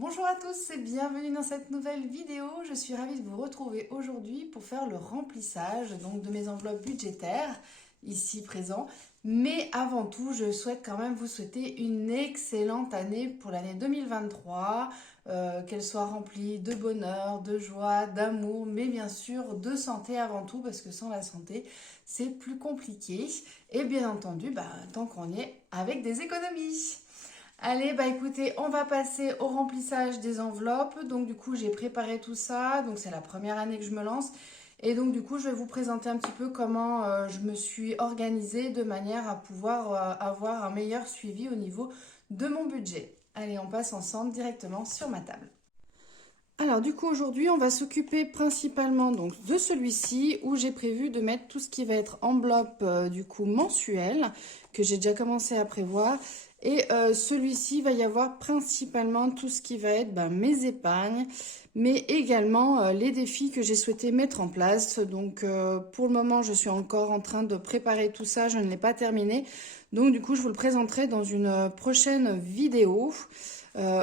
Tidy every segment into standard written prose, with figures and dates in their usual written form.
Bonjour à tous et bienvenue dans cette nouvelle vidéo. Je suis ravie de vous retrouver aujourd'hui pour faire le remplissage donc, de mes enveloppes budgétaires ici présents. Mais avant tout, je souhaite quand même vous souhaiter une excellente année pour l'année 2023, qu'elle soit remplie de bonheur, de joie, d'amour, mais bien sûr de santé avant tout, parce que sans la santé, c'est plus compliqué. Et bien entendu, tant qu'on y est, avec des économies. Allez, écoutez, on va passer au remplissage des enveloppes. Donc du coup, j'ai préparé tout ça. Donc c'est la première année que je me lance. Et donc du coup, je vais vous présenter un petit peu comment je me suis organisée de manière à pouvoir avoir un meilleur suivi au niveau de mon budget. Allez, on passe ensemble directement sur ma table. Alors du coup aujourd'hui on va s'occuper principalement donc de celui-ci où j'ai prévu de mettre tout ce qui va être enveloppe du coup mensuelle que j'ai déjà commencé à prévoir et celui-ci va y avoir principalement tout ce qui va être mes épargnes mais également les défis que j'ai souhaité mettre en place. Donc pour le moment je suis encore en train de préparer tout ça, je ne l'ai pas terminé, donc du coup je vous le présenterai dans une prochaine vidéo.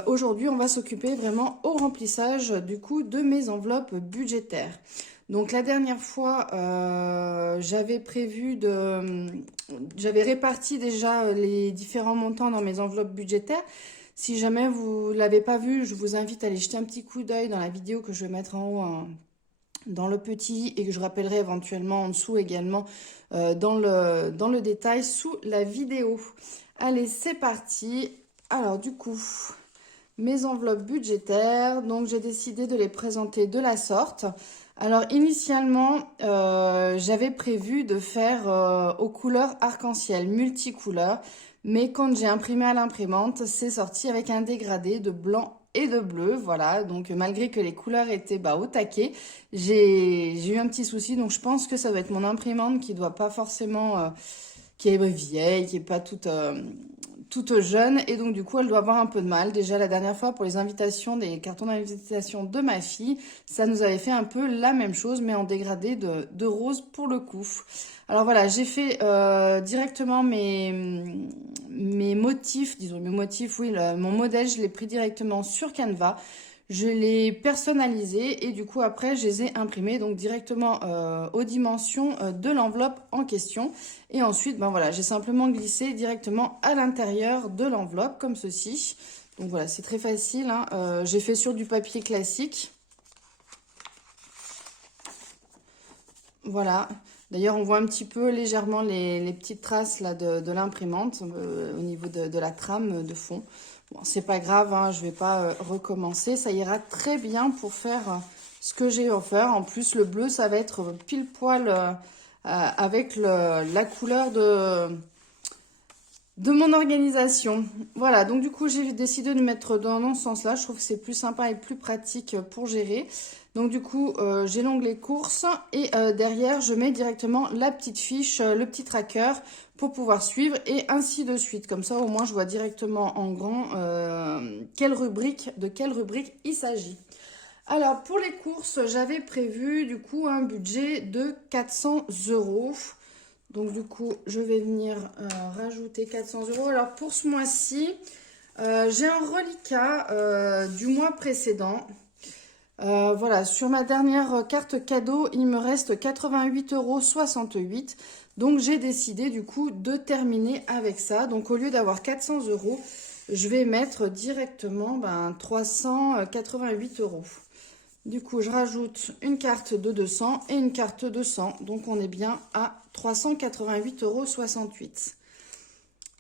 Aujourd'hui, on va s'occuper vraiment au remplissage du coup de mes enveloppes budgétaires. Donc la dernière fois, j'avais réparti déjà les différents montants dans mes enveloppes budgétaires. Si jamais vous ne l'avez pas vu, je vous invite à aller jeter un petit coup d'œil dans la vidéo que je vais mettre en haut dans le petit et que je rappellerai éventuellement en dessous également dans le détail sous la vidéo. Allez, c'est parti. Alors du coup, mes enveloppes budgétaires, donc j'ai décidé de les présenter de la sorte. Alors initialement, j'avais prévu de faire aux couleurs arc-en-ciel, multicouleurs, mais quand j'ai imprimé à l'imprimante, c'est sorti avec un dégradé de blanc et de bleu, voilà. Donc malgré que les couleurs étaient au taquet, j'ai eu un petit souci, donc je pense que ça doit être mon imprimante qui doit pas forcément, qui est vieille, qui est pas toute jeune, et donc du coup elle doit avoir un peu de mal. Déjà la dernière fois pour les invitations, des cartons d'invitation de ma fille, ça nous avait fait un peu la même chose mais en dégradé de rose pour le coup. Alors voilà, j'ai fait directement mes motifs, disons mes motifs, oui, mon modèle je l'ai pris directement sur Canva. Je l'ai personnalisé et du coup après je les ai imprimés donc directement aux dimensions de l'enveloppe en question. Et ensuite voilà, j'ai simplement glissé directement à l'intérieur de l'enveloppe comme ceci. Donc voilà, c'est très facile, hein. J'ai fait sur du papier classique. Voilà. D'ailleurs, on voit un petit peu légèrement les petites traces là de l'imprimante au niveau de la trame de fond. Bon, c'est pas grave, hein, je vais pas recommencer. Ça ira très bien pour faire ce que j'ai à faire. En plus, le bleu, ça va être pile poil avec la couleur de mon organisation. Voilà, donc du coup, j'ai décidé de mettre dans ce sens-là. Je trouve que c'est plus sympa et plus pratique pour gérer. Donc du coup, j'ai l'onglet courses et derrière, je mets directement la petite fiche, le petit tracker pour pouvoir suivre et ainsi de suite. Comme ça, au moins, je vois directement en grand de quelle rubrique il s'agit. Alors, pour les courses, j'avais prévu du coup un budget de 400 euros. Donc du coup, je vais venir rajouter 400 euros. Alors pour ce mois-ci, j'ai un reliquat du mois précédent. Voilà, sur ma dernière carte cadeau, il me reste 88,68 €. Donc j'ai décidé du coup de terminer avec ça. Donc au lieu d'avoir 400 euros, je vais mettre directement 388 euros. Du coup, je rajoute une carte de 200 et une carte de 100. Donc, on est bien à 388,68 €.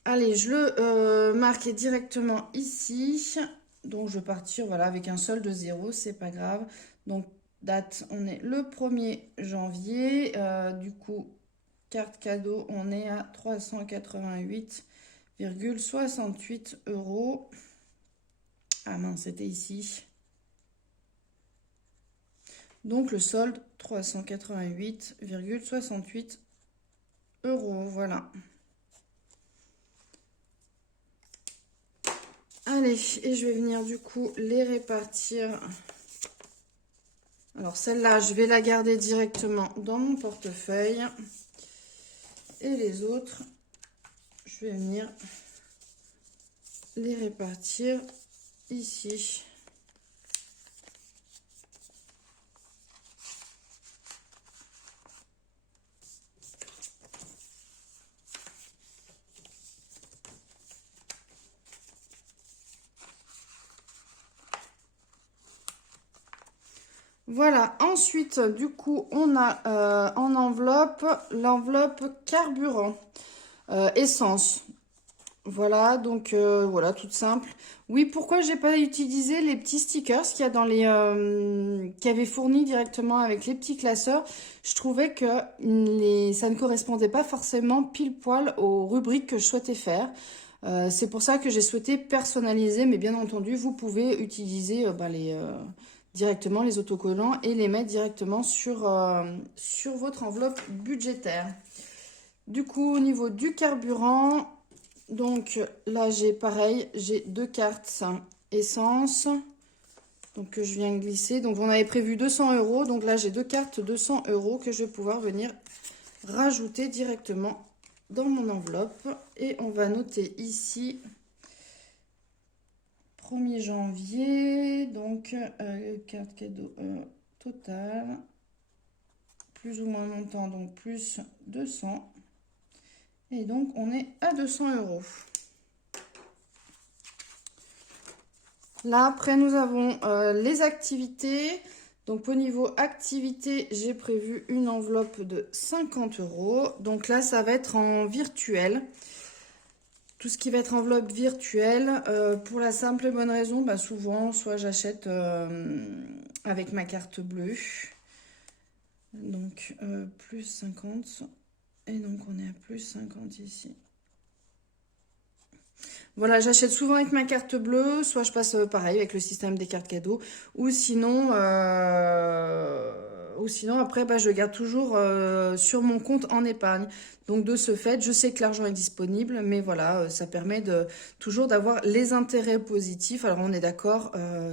Allez, je le marque directement ici. Donc, je vais partir voilà, avec un solde de 0, c'est pas grave. Donc, date, on est le 1er janvier. Du coup, carte cadeau, on est à 388,68 €. Ah mince, c'était ici. Donc le solde 388,68 €. Voilà. Allez, et je vais venir du coup les répartir. Alors celle-là, je vais la garder directement dans mon portefeuille. Et les autres, je vais venir les répartir ici. Voilà, ensuite, du coup, on a en enveloppe l'enveloppe carburant, essence. Voilà, donc voilà, toute simple. Oui, pourquoi j'ai pas utilisé les petits stickers qu'il y a dans les qui avaient fourni directement avec les petits classeurs. Je trouvais que ça ne correspondait pas forcément pile poil aux rubriques que je souhaitais faire. C'est pour ça que j'ai souhaité personnaliser, mais bien entendu, vous pouvez utiliser directement les autocollants et les mettre directement sur votre enveloppe budgétaire. Du coup, au niveau du carburant, donc là j'ai pareil, j'ai deux cartes essence, donc que je viens de glisser. Donc on avait prévu 200 euros, donc là j'ai deux cartes 200 euros que je vais pouvoir venir rajouter directement dans mon enveloppe. Et on va noter ici 1er janvier, donc carte cadeau totale, plus ou moins montant, donc plus 200. Et donc on est à 200 euros. Là, après, nous avons les activités. Donc, au niveau activité, j'ai prévu une enveloppe de 50 euros. Donc là, ça va être en virtuel. Tout ce qui va être enveloppe virtuelle, pour la simple et bonne raison, bah, souvent, soit j'achète avec ma carte bleue. Donc, plus 50. Et donc, on est à plus 50 ici. Voilà, j'achète souvent avec ma carte bleue, soit je passe pareil avec le système des cartes cadeaux, ou sinon après bah, je garde toujours sur mon compte en épargne. Donc de ce fait, je sais que l'argent est disponible, mais voilà, ça permet de toujours d'avoir les intérêts positifs. Alors on est d'accord,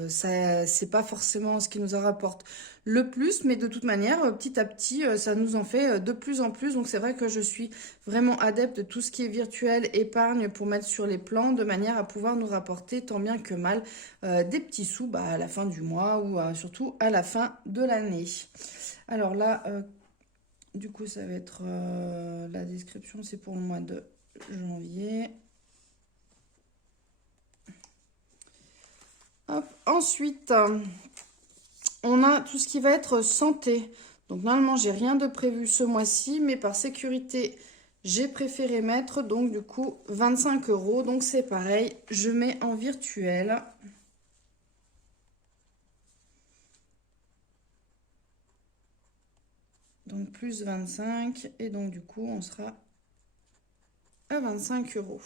ça c'est pas forcément ce qui nous en rapporte le plus, mais de toute manière, petit à petit, ça nous en fait de plus en plus. Donc c'est vrai que je suis vraiment adepte de tout ce qui est virtuel, épargne pour mettre sur les plans, de manière à pouvoir nous rapporter tant bien que mal des petits sous bah, à la fin du mois ou surtout à la fin de l'année. Alors là, du coup, ça va être la description, c'est pour le mois de janvier. Hop. Ensuite, on a tout ce qui va être santé. Donc normalement, j'ai rien de prévu ce mois-ci, mais par sécurité, j'ai préféré mettre donc du coup 25 euros. Donc c'est pareil, je mets en virtuel. Donc plus 25 et donc du coup on sera à 25 euros.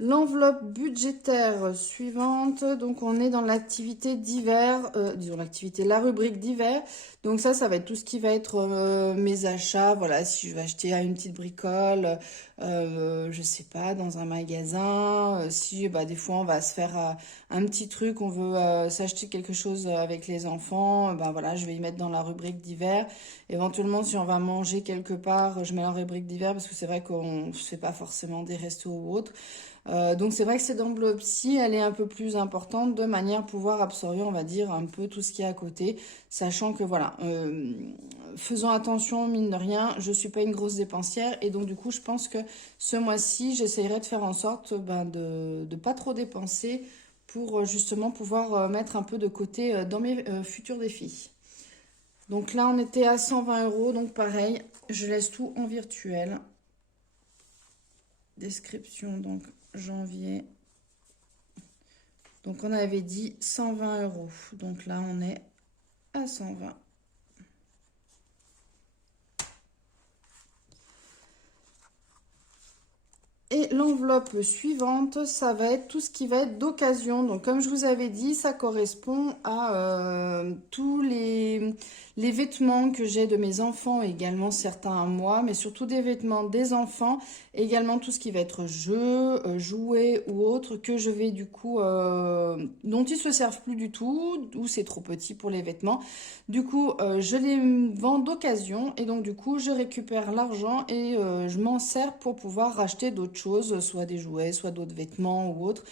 L'enveloppe budgétaire suivante, donc on est dans l'activité d'hiver, disons l'activité, la rubrique d'hiver. Donc ça va être tout ce qui va être mes achats. Voilà, si je vais acheter une petite bricole, je sais pas, dans un magasin. Si bah, des fois on va se faire un petit truc, on veut s'acheter quelque chose avec les enfants, bah voilà, je vais y mettre dans la rubrique d'hiver. Éventuellement, si on va manger quelque part, je mets la rubrique d'hiver parce que c'est vrai qu'on ne fait pas forcément des restos ou autres. Donc c'est vrai que cette enveloppe-ci, elle est un peu plus importante de manière à pouvoir absorber, on va dire, un peu tout ce qui est à côté, sachant que voilà, faisons attention, mine de rien, je suis pas une grosse dépensière et donc du coup je pense que ce mois-ci, j'essayerai de faire en sorte de ne pas trop dépenser pour justement pouvoir mettre un peu de côté dans mes futurs défis. Donc là on était à 120 euros, donc pareil, je laisse tout en virtuel. Description donc janvier. Donc on avait dit 120 euros. Donc là on est à 120. Et l'enveloppe suivante, ça va être tout ce qui va être d'occasion. Donc comme je vous avais dit, ça correspond à tous les vêtements que j'ai de mes enfants, également certains à moi, mais surtout des vêtements des enfants, également tout ce qui va être jeux, jouets ou autres que je vais du coup, dont ils se servent plus du tout, ou c'est trop petit pour les vêtements. Du coup, je les vends d'occasion et donc du coup, je récupère l'argent et je m'en sers pour pouvoir racheter d'autres choses, soit des jouets, soit d'autres vêtements ou autres.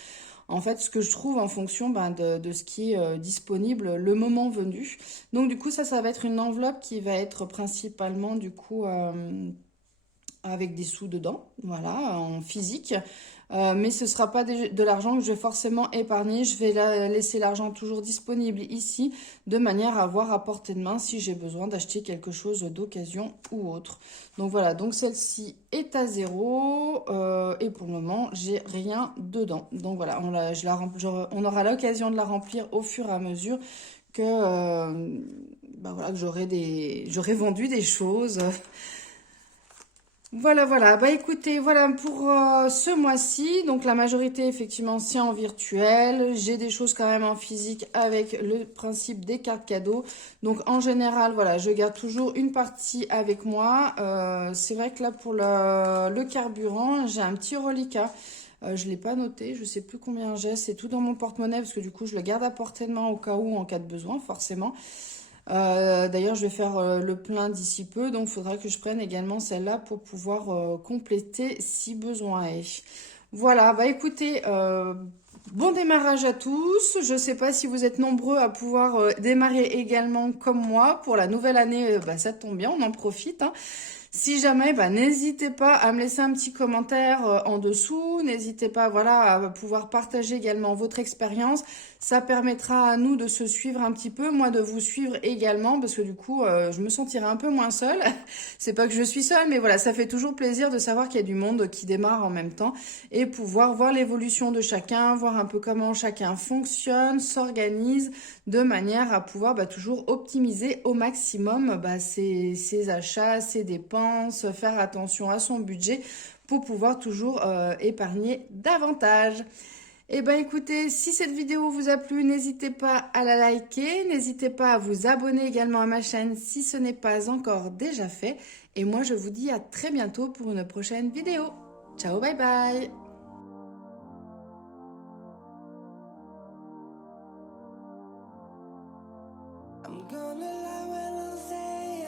En fait, ce que je trouve en fonction de ce qui est disponible le moment venu. Donc du coup, ça va être une enveloppe qui va être principalement du coup avec des sous dedans, voilà, en physique. Mais ce sera pas de l'argent que je vais forcément épargner. Je vais laisser l'argent toujours disponible ici, de manière à avoir à portée de main si j'ai besoin d'acheter quelque chose d'occasion ou autre. Donc voilà, donc celle-ci est à 0 et pour le moment, j'ai rien dedans. Donc voilà, on aura l'occasion de la remplir au fur et à mesure que, bah voilà, que j'aurai vendu des choses. Voilà, voilà. Bah écoutez, voilà pour ce mois-ci. Donc la majorité, effectivement, c'est en virtuel. J'ai des choses quand même en physique avec le principe des cartes cadeaux. Donc en général, voilà, je garde toujours une partie avec moi. C'est vrai que là, pour le carburant, j'ai un petit reliquat. Je ne l'ai pas noté, je sais plus combien j'ai. C'est tout dans mon porte-monnaie parce que du coup, je le garde à portée de main au cas où, en cas de besoin, forcément. D'ailleurs, je vais faire le plein d'ici peu, donc il faudra que je prenne également celle-là pour pouvoir compléter si besoin est. Voilà, bah écoutez, bon démarrage à tous. Je ne sais pas si vous êtes nombreux à pouvoir démarrer également comme moi pour la nouvelle année. Bah, ça tombe bien, on en profite, hein. Si jamais, bah, n'hésitez pas à me laisser un petit commentaire en dessous. N'hésitez pas, voilà, à pouvoir partager également votre expérience. Ça permettra à nous de se suivre un petit peu, moi de vous suivre également, parce que du coup, je me sentirai un peu moins seule. C'est pas que je suis seule, mais voilà, ça fait toujours plaisir de savoir qu'il y a du monde qui démarre en même temps et pouvoir voir l'évolution de chacun, voir un peu comment chacun fonctionne, s'organise, de manière à pouvoir bah, toujours optimiser au maximum bah, ses achats, ses dépenses, faire attention à son budget pour pouvoir toujours épargner davantage. Eh ben écoutez, si cette vidéo vous a plu, n'hésitez pas à la liker, n'hésitez pas à vous abonner également à ma chaîne si ce n'est pas encore déjà fait. Et moi je vous dis à très bientôt pour une prochaine vidéo. Ciao, bye bye! I'm gonna lie when I say